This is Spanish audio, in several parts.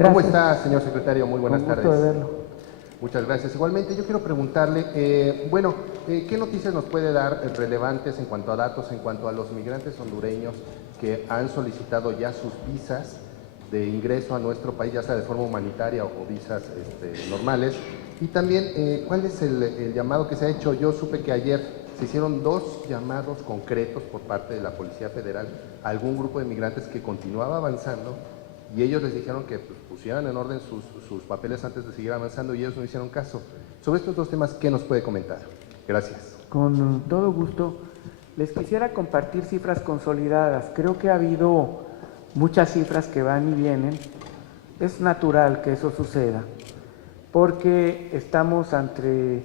¿Cómo Gracias. está, señor secretario? Muy buenas Con gusto tardes. de verlo. Muchas gracias. Igualmente, yo quiero preguntarle, ¿qué noticias nos puede dar relevantes en cuanto a datos, en cuanto a los migrantes hondureños que han solicitado ya sus visas de ingreso a nuestro país, ya sea de forma humanitaria o visas normales? Y también, ¿cuál es el llamado que se ha hecho? Yo supe que ayer se hicieron 2 llamados concretos por parte de la Policía Federal a algún grupo de migrantes que continuaba avanzando, y ellos les dijeron que pues, pusieran en orden sus papeles antes de seguir avanzando, y ellos no hicieron caso. Sobre estos 2 temas, ¿qué nos puede comentar? Gracias. Con todo gusto. Les quisiera compartir cifras consolidadas. Creo que ha habido muchas cifras que van y vienen. Es natural que eso suceda, porque estamos ante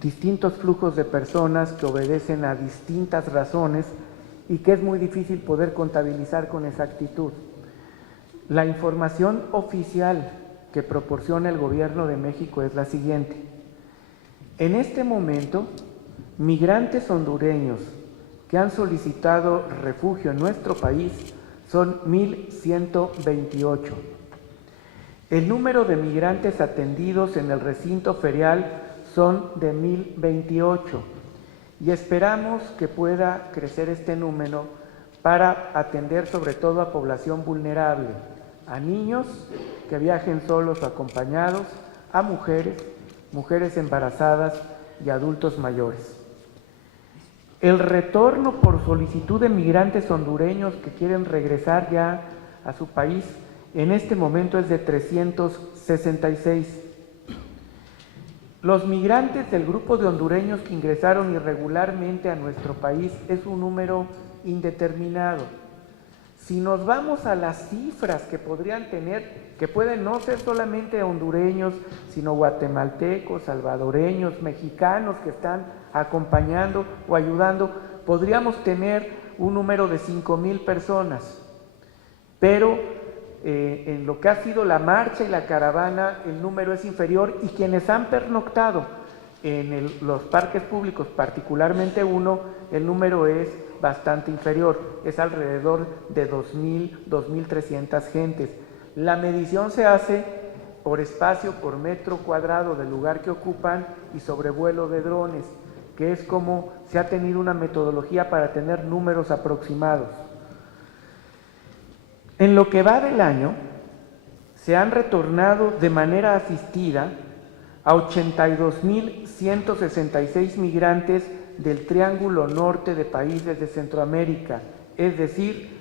distintos flujos de personas que obedecen a distintas razones y que es muy difícil poder contabilizar con exactitud. La información oficial que proporciona el Gobierno de México es la siguiente. En este momento, migrantes hondureños que han solicitado refugio en nuestro país son 1,128. El número de migrantes atendidos en el recinto ferial son de 1,028 y esperamos que pueda crecer este número para atender sobre todo a población vulnerable, a niños que viajen solos o acompañados, a mujeres embarazadas y adultos mayores. El retorno por solicitud de migrantes hondureños que quieren regresar ya a su país en este momento es de 366. Los migrantes del grupo de hondureños que ingresaron irregularmente a nuestro país es un número indeterminado. Si nos vamos a las cifras que podrían tener, que pueden no ser solamente hondureños, sino guatemaltecos, salvadoreños, mexicanos que están acompañando o ayudando, podríamos tener un número de 5,000 personas. Pero en lo que ha sido la marcha y la caravana, el número es inferior, y quienes han pernoctado en los parques públicos, particularmente uno, el número es bastante inferior, es alrededor de 2,000, 2,300 gentes. La medición se hace por espacio, por metro cuadrado del lugar que ocupan y sobrevuelo de drones, que es como se ha tenido una metodología para tener números aproximados. En lo que va del año, se han retornado de manera asistida a 82,166 migrantes del Triángulo Norte de países de Centroamérica, es decir,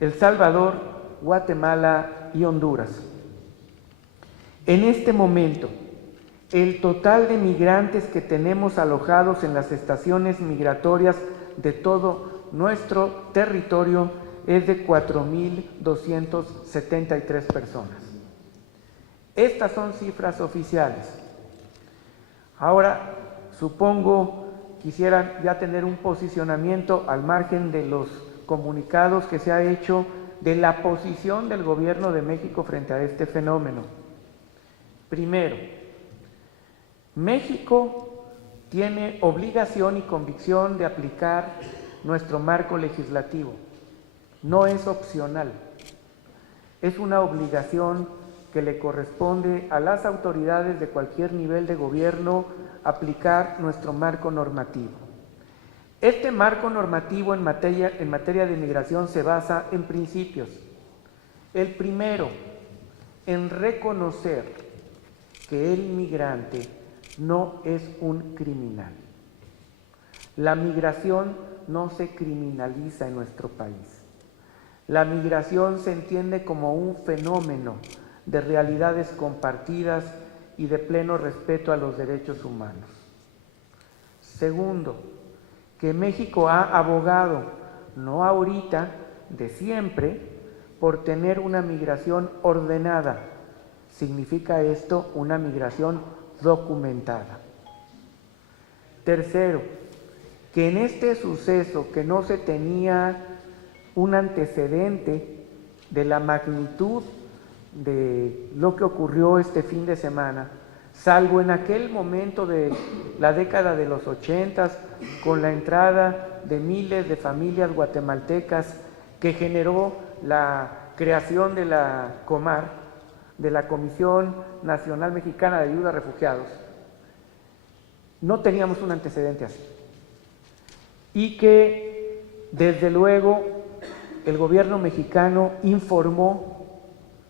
El Salvador, Guatemala y Honduras. En este momento, el total de migrantes que tenemos alojados en las estaciones migratorias de todo nuestro territorio es de 4,273 personas. Estas son cifras oficiales. Ahora, supongo, quisieran ya tener un posicionamiento al margen de los comunicados que se ha hecho de la posición del Gobierno de México frente a este fenómeno. Primero, México tiene obligación y convicción de aplicar nuestro marco legislativo. No es opcional, es una obligación que le corresponde a las autoridades de cualquier nivel de gobierno aplicar nuestro marco normativo. Este marco normativo en materia de migración se basa en principios. El primero, en reconocer que el migrante no es un criminal. La migración no se criminaliza en nuestro país. La migración se entiende como un fenómeno de realidades compartidas y de pleno respeto a los derechos humanos. Segundo, que México ha abogado, no ahorita, de siempre, por tener una migración ordenada. Significa esto una migración documentada. Tercero, que en este suceso que no se tenía un antecedente de la magnitud de lo que ocurrió este fin de semana, salvo en aquel momento de la década de los 80, con la entrada de miles de familias guatemaltecas que generó la creación de la Comar, de la Comisión Nacional Mexicana de Ayuda a Refugiados, no teníamos un antecedente así. Y que, desde luego, el gobierno mexicano informó,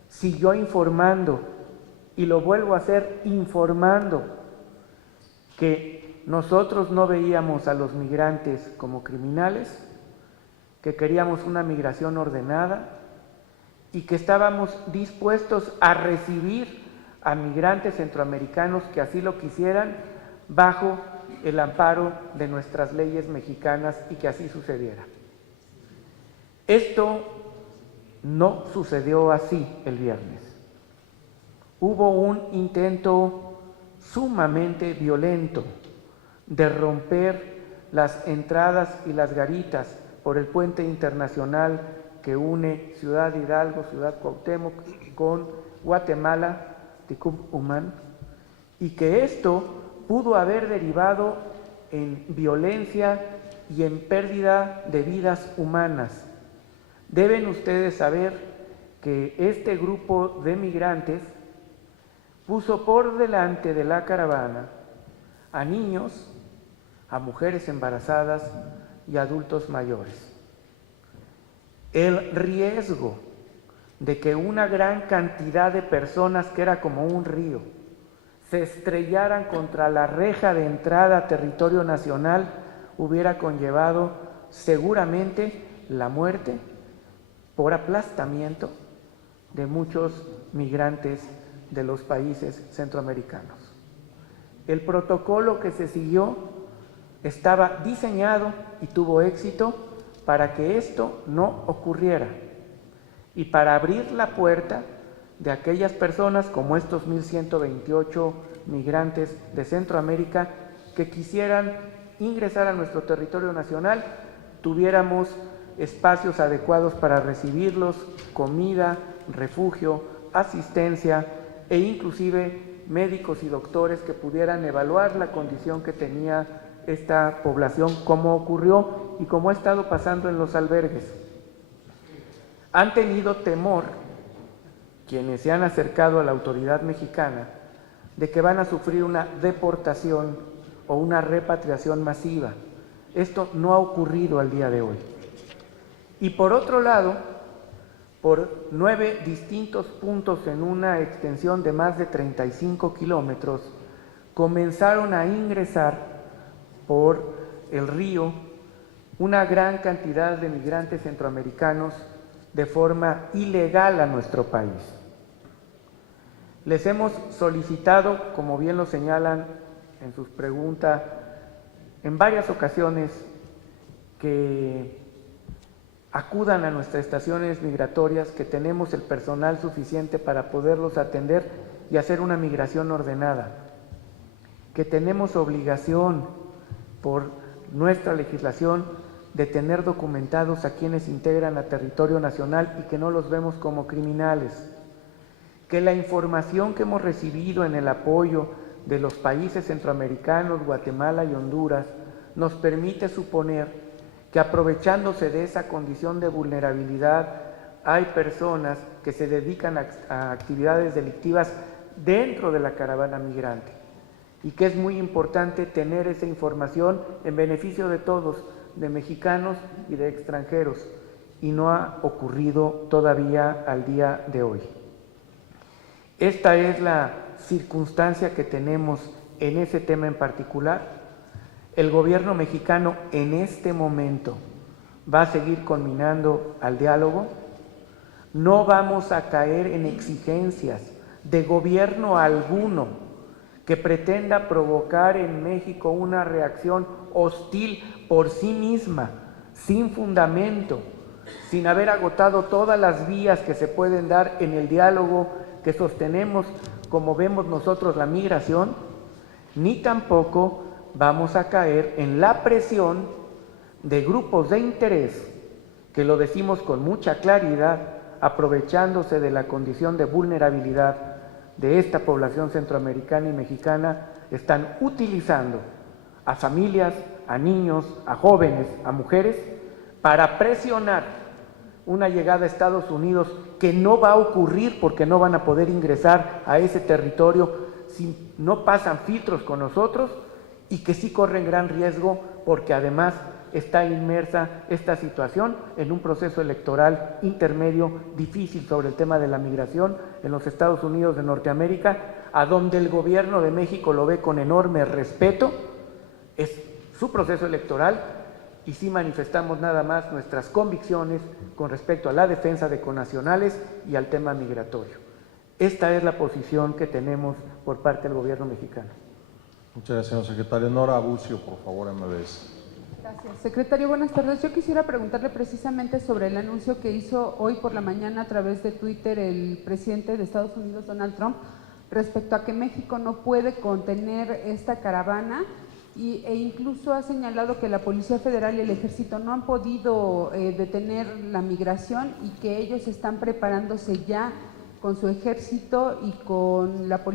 siguió informando, y lo vuelvo a hacer informando, que nosotros no veíamos a los migrantes como criminales, que queríamos una migración ordenada y que estábamos dispuestos a recibir a migrantes centroamericanos que así lo quisieran bajo el amparo de nuestras leyes mexicanas y que así sucediera. Esto no sucedió así el viernes. Hubo un intento sumamente violento de romper las entradas y las garitas por el puente internacional que une Ciudad Hidalgo, Ciudad Cuauhtémoc con Guatemala, Ticumán, y que esto pudo haber derivado en violencia y en pérdida de vidas humanas. Deben ustedes saber que este grupo de migrantes puso por delante de la caravana a niños, a mujeres embarazadas y a adultos mayores. El riesgo de que una gran cantidad de personas, que era como un río, se estrellaran contra la reja de entrada a territorio nacional hubiera conllevado seguramente la muerte por aplastamiento de muchos migrantes de los países centroamericanos. El protocolo que se siguió estaba diseñado y tuvo éxito para que esto no ocurriera y para abrir la puerta de aquellas personas como estos 1,128 migrantes de Centroamérica que quisieran ingresar a nuestro territorio nacional, tuviéramos espacios adecuados para recibirlos, comida, refugio, asistencia e inclusive médicos y doctores que pudieran evaluar la condición que tenía esta población, como ocurrió y como ha estado pasando en los albergues. Han tenido temor quienes se han acercado a la autoridad mexicana de que van a sufrir una deportación o una repatriación masiva. Esto no ha ocurrido al día de hoy. Y por otro lado, por 9 distintos puntos en una extensión de más de 35 kilómetros, comenzaron a ingresar por el río una gran cantidad de migrantes centroamericanos de forma ilegal a nuestro país. Les hemos solicitado, como bien lo señalan en sus preguntas, en varias ocasiones que acudan a nuestras estaciones migratorias, que tenemos el personal suficiente para poderlos atender y hacer una migración ordenada, que tenemos obligación por nuestra legislación de tener documentados a quienes integran a territorio nacional y que no los vemos como criminales, que la información que hemos recibido en el apoyo de los países centroamericanos, Guatemala y Honduras, nos permite suponer que aprovechándose de esa condición de vulnerabilidad hay personas que se dedican a actividades delictivas dentro de la caravana migrante y que es muy importante tener esa información en beneficio de todos, de mexicanos y de extranjeros, y no ha ocurrido todavía al día de hoy. Esta es la circunstancia que tenemos en ese tema en particular. El gobierno mexicano en este momento va a seguir conminando al diálogo. No vamos a caer en exigencias de gobierno alguno que pretenda provocar en México una reacción hostil por sí misma, sin fundamento, sin haber agotado todas las vías que se pueden dar en el diálogo que sostenemos, como vemos nosotros, la migración, ni tampoco vamos a caer en la presión de grupos de interés, que lo decimos con mucha claridad, aprovechándose de la condición de vulnerabilidad de esta población centroamericana y mexicana, están utilizando a familias, a niños, a jóvenes, a mujeres, para presionar una llegada a Estados Unidos que no va a ocurrir porque no van a poder ingresar a ese territorio si no pasan filtros con nosotros, y que sí corren gran riesgo porque además está inmersa esta situación en un proceso electoral intermedio difícil sobre el tema de la migración en los Estados Unidos de Norteamérica, a donde el gobierno de México lo ve con enorme respeto. Es su proceso electoral y sí manifestamos nada más nuestras convicciones con respecto a la defensa de connacionales y al tema migratorio. Esta es la posición que tenemos por parte del gobierno mexicano. Muchas gracias, señor secretario. Nora Bucio, por favor, MBS. Gracias. Secretario, buenas tardes. Yo quisiera preguntarle precisamente sobre el anuncio que hizo hoy por la mañana a través de Twitter el presidente de Estados Unidos, Donald Trump, respecto a que México no puede contener esta caravana e incluso ha señalado que la Policía Federal y el Ejército no han podido detener la migración y que ellos están preparándose ya con su ejército y con la policía